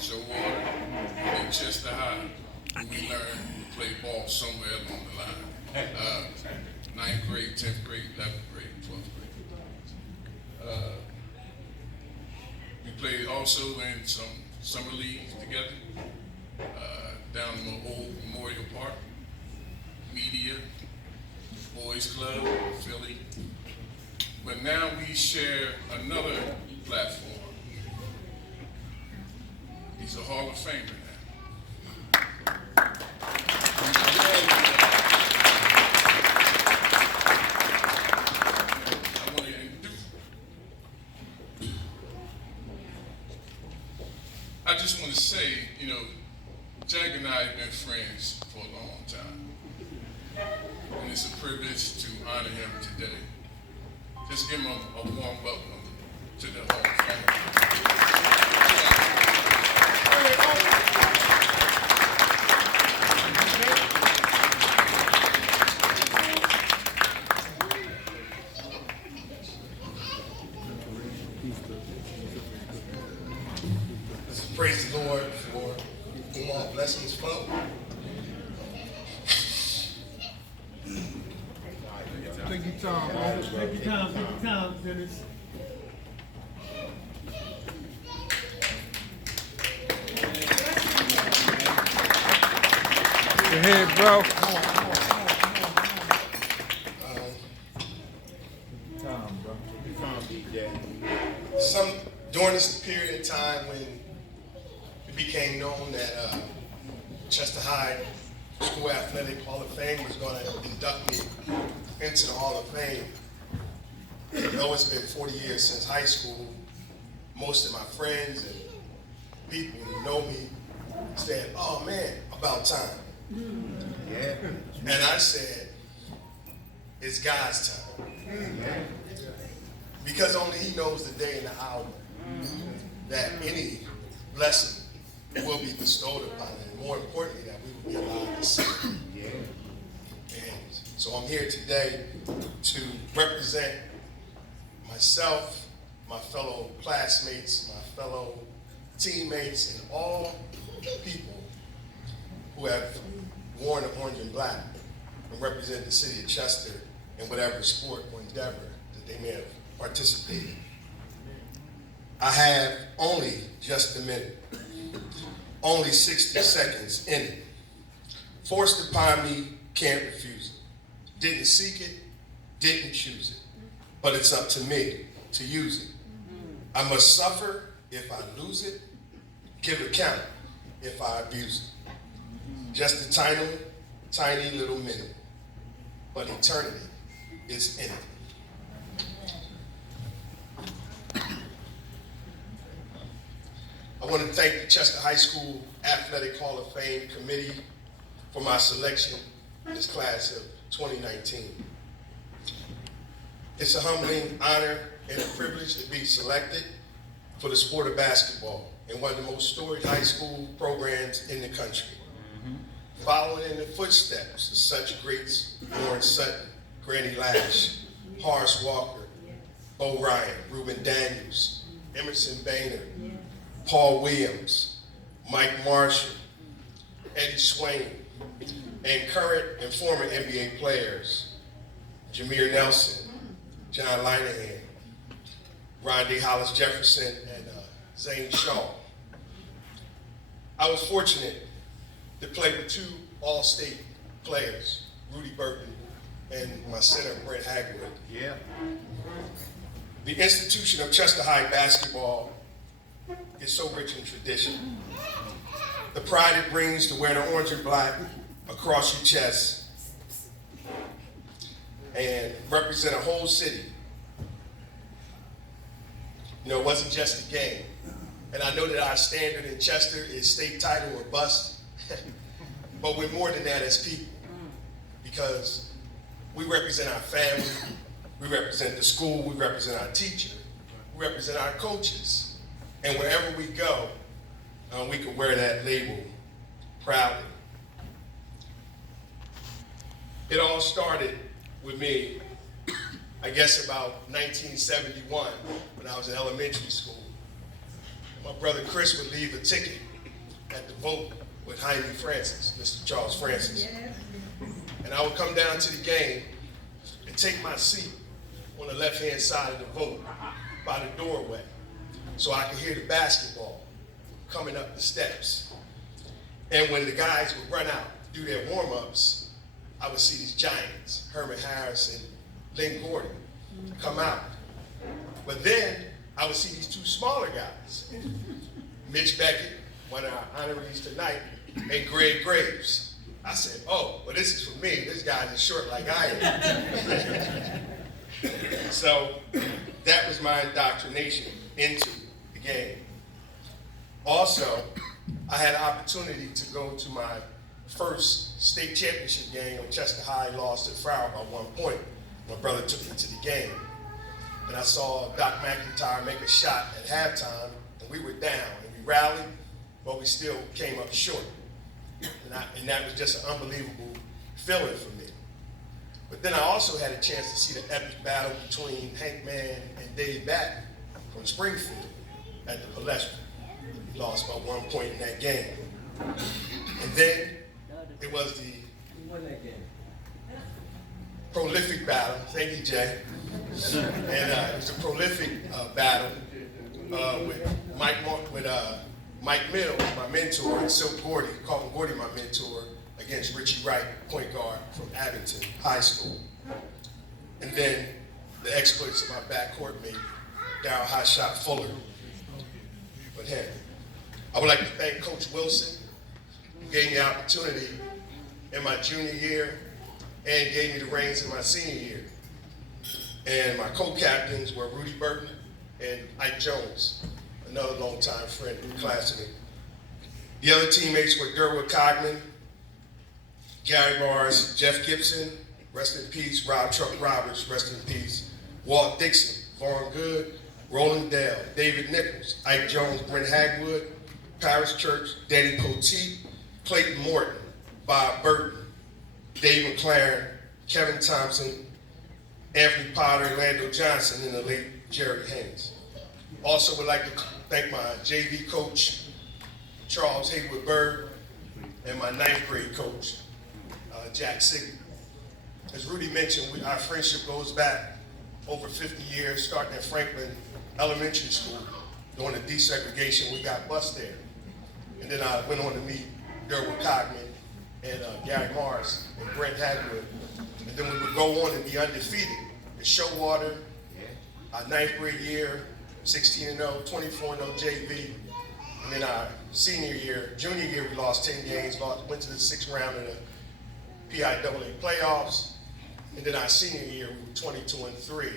Show water, and Chester High, where we learned to play ball somewhere along the line. Ninth grade, 10th grade, 11th grade, 12th grade. We played also in some summer leagues together, down in the old Memorial Park, Media, Boys Club, Philly. But now we share another platform. He's a Hall of Famer now. I want to introduce. I just want to say, Jack and I have been friends for a long time. And it's a privilege to honor him today. Just give him a warm welcome to the Hall of Fame. Praise the Lord for whom all blessings flow. Take your time, man. Take your time, Dennis. Go ahead, bro. During this period of time when it became known that Chester High School Athletic Hall of Fame was going to induct me into the Hall of Fame, though it's been 40 years since high school, most of my friends and people who know me said, "Oh man, about time." Yeah. And I said, "It's God's time." Because only He knows the day and the hour that any blessing will be bestowed upon it, and more importantly, that we will be allowed to see it. And so I'm here today to represent myself, my fellow classmates, my fellow teammates, and all people who have worn the orange and black and represent the city of Chester in whatever sport or endeavor that they may have participated. I have only just a minute, only 60 seconds in it. Forced upon me, can't refuse it. Didn't seek it, didn't choose it. But it's up to me to use it. I must suffer if I lose it, give account if I abuse it. Just a tiny little minute, but eternity is in it. I want to thank the Chester High School Athletic Hall of Fame Committee for my selection in this class of 2019. It's a humbling honor and a privilege to be selected for the sport of basketball in one of the most storied high school programs in the country. Following in the footsteps of such greats, Warren Sutton, Granny Lash, Horace Walker, Bo Ryan, Reuben Daniels, Emerson Boehner, Paul Williams, Mike Marshall, Eddie Swain, and current and former NBA players, Jameer Nelson, John Linehan, Rondé Hollis Jefferson, and Zane Shaw. I was fortunate to play with two All-State players, Rudy Burton and my center, Brent Hagwood. Yeah. The institution of Chester High basketball is so rich in tradition. The pride it brings to wear the orange and black across your chest and represent a whole city. It wasn't just a game. And I know that our standard in Chester is state title or bust, but we're more than that as people, because we represent our family, we represent the school, we represent our teacher, we represent our coaches. And wherever we go, we can wear that label proudly. It all started with me, I guess about 1971, when I was in elementary school. my brother Chris would leave a ticket at the vote with Jaime Francis, Mr. Charles Francis. And I would come down to the game and take my seat on the left-hand side of the vote by the doorway so I could hear the basketball coming up the steps. And when the guys would run out to do their warm-ups, I would see these giants, Herman Harris and Lynn Gordon, come out. But then I would see these two smaller guys, Mitch Beckett, one of our honorees tonight, and Greg Graves. I said, oh, well, this is for me. This guy's as short like I am. So that was my indoctrination into the game. Also, I had an opportunity to go to my first state championship game when Chester High lost at Farrell by 1 point. My brother took me to the game. And I saw Doc McIntyre make a shot at halftime, and we were down, and we rallied, but we still came up short. And that was just an unbelievable feeling for me. But then I also had a chance to see the epic battle between Hank Mann and Dave Batten from Springfield at the Palestra. We lost by 1 point in that game. And then it was the prolific battle. Thank you, Jay. And it was a prolific battle with Mike Mills, my mentor, and Silk Gordy, Carlton Gordy, my mentor, against Richie Wright, point guard from Abington High School. And then the exploits of my backcourt mate, Darryl Hotshot Fuller. But hey, I would like to thank Coach Wilson, who gave me the opportunity in my junior year and gave me the reins in my senior year. And my co-captains were Rudy Burton and Ike Jones, another longtime friend and classmate. The other teammates were Derwood Cogman, Gary Mars, Jeff Gibson, rest in peace, Rob Truck Roberts, rest in peace, Walt Dixon, Vaughn Good, Roland Dale, David Nichols, Ike Jones, Brent Hagwood, Paris Church, Danny Poteet, Clayton Morton, Bob Burton, Dave McLaren, Kevin Thompson, Anthony Potter, Lando Johnson, and the late Jerry Haynes. Also would like to thank my JV coach, Charles Haywood Bird, and my 9th grade coach, Jack Sigley. As Rudy mentioned, our friendship goes back over 50 years, starting at Franklin Elementary School. During the desegregation, we got bused there. And then I went on to meet Derwood Cogman and Gary Mars and Brent Hagwood. And then we would go on and be undefeated at Showwater, our 9th grade year, 16-0, 24-0 JV. And then our junior year, we lost 10 games, went to the 6th round of the PIAA playoffs. And then our senior year, we were 22-3.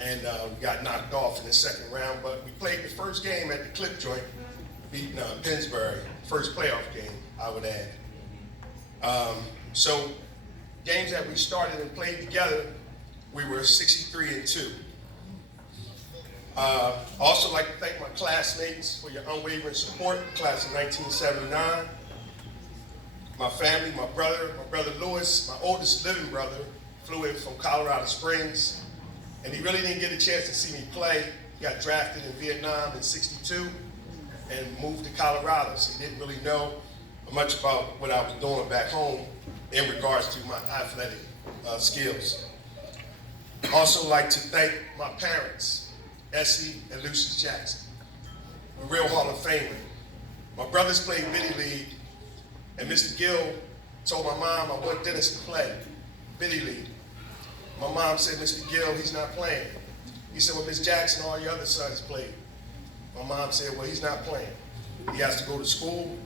And we got knocked off in the 2nd round, but we played the first game at the Clip Joint, beating Pennsbury, first playoff game, I would add. So games that we started and played together, we were 63-2. Also like to thank my classmates for your unwavering support, class of 1979. My family, my brother Lewis, my oldest living brother, flew in from Colorado Springs, and he really didn't get a chance to see me play. He got drafted in Vietnam in '62 and moved to Colorado, so he didn't really know much about what I was doing back home in regards to my athletic skills. Also like to thank my parents, Essie and Lucius Jackson, a real Hall of Famer. My brothers played Biddy League, and Mr. Gill told my mom I want Dennis to play Biddy League. My mom said, Mr. Gill, he's not playing. He said, well, Miss Jackson, all your other sons played. My mom said, well, he's not playing. He has to go to school,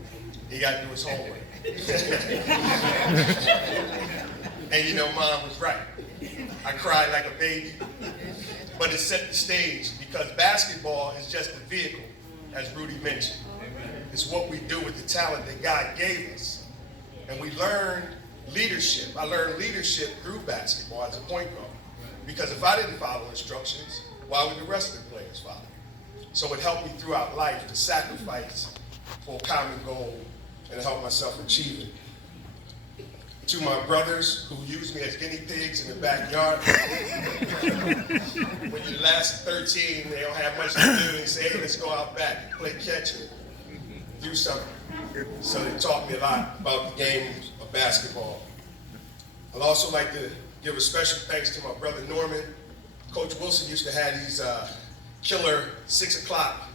he got to do his homework. And you know, Mom was right. I cried like a baby, but it set the stage because basketball is just a vehicle, as Rudy mentioned. It's what we do with the talent that God gave us. And we learned leadership. I learned leadership through basketball as a point guard. Because if I didn't follow instructions, why would the rest of the players follow? So it helped me throughout life to sacrifice for a common goal and to help myself achieve it. To my brothers who use me as guinea pigs in the backyard. When you're the last 13, they don't have much to do. They say, hey, let's go out back and play catch and do something. So they taught me a lot about the game of basketball. I'd also like to give a special thanks to my brother Norman. Coach Wilson used to have these killer 6 o'clock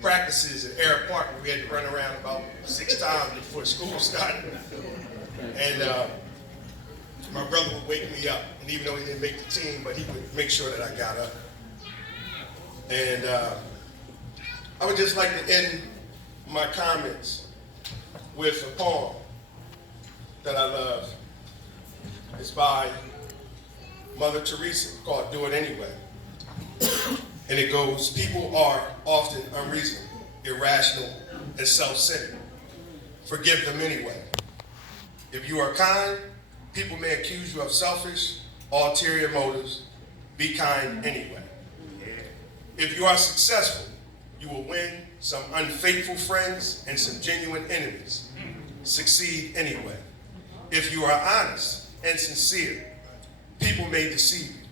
practices at Air Park where we had to run around about 6 times before school started. And my brother would wake me up, and even though he didn't make the team, but he would make sure that I got up. And I would just like to end my comments with a poem that I love. It's by Mother Teresa called Do It Anyway. And it goes, people are often unreasonable, irrational, and self-centered. Forgive them anyway. If you are kind, people may accuse you of selfish, ulterior motives. Be kind anyway. If you are successful, you will win some unfaithful friends and some genuine enemies. Succeed anyway. If you are honest and sincere, people may deceive you.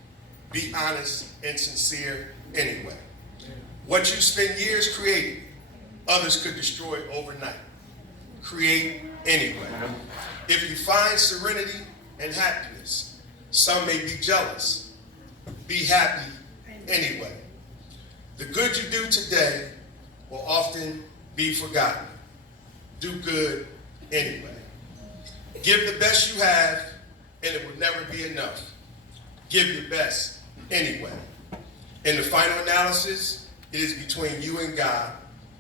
Be honest and sincere anyway. What you spend years creating, others could destroy overnight. Create anyway. If you find serenity and happiness, some may be jealous. Be happy anyway. The good you do today will often be forgotten. Do good anyway. Give the best you have, and it will never be enough. Give your best anyway. In the final analysis, it is between you and God,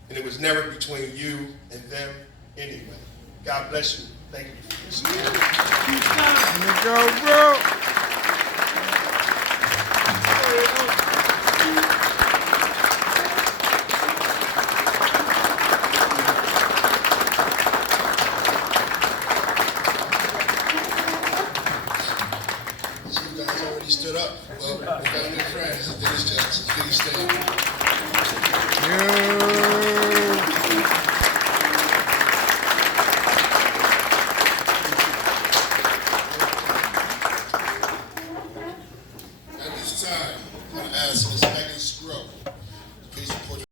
and it was never between you and them anyway. God bless you. Thank you for listening. There you go, bro. You guys already stood up. Well, we got new friends. Dennis Jackson. Can you stand?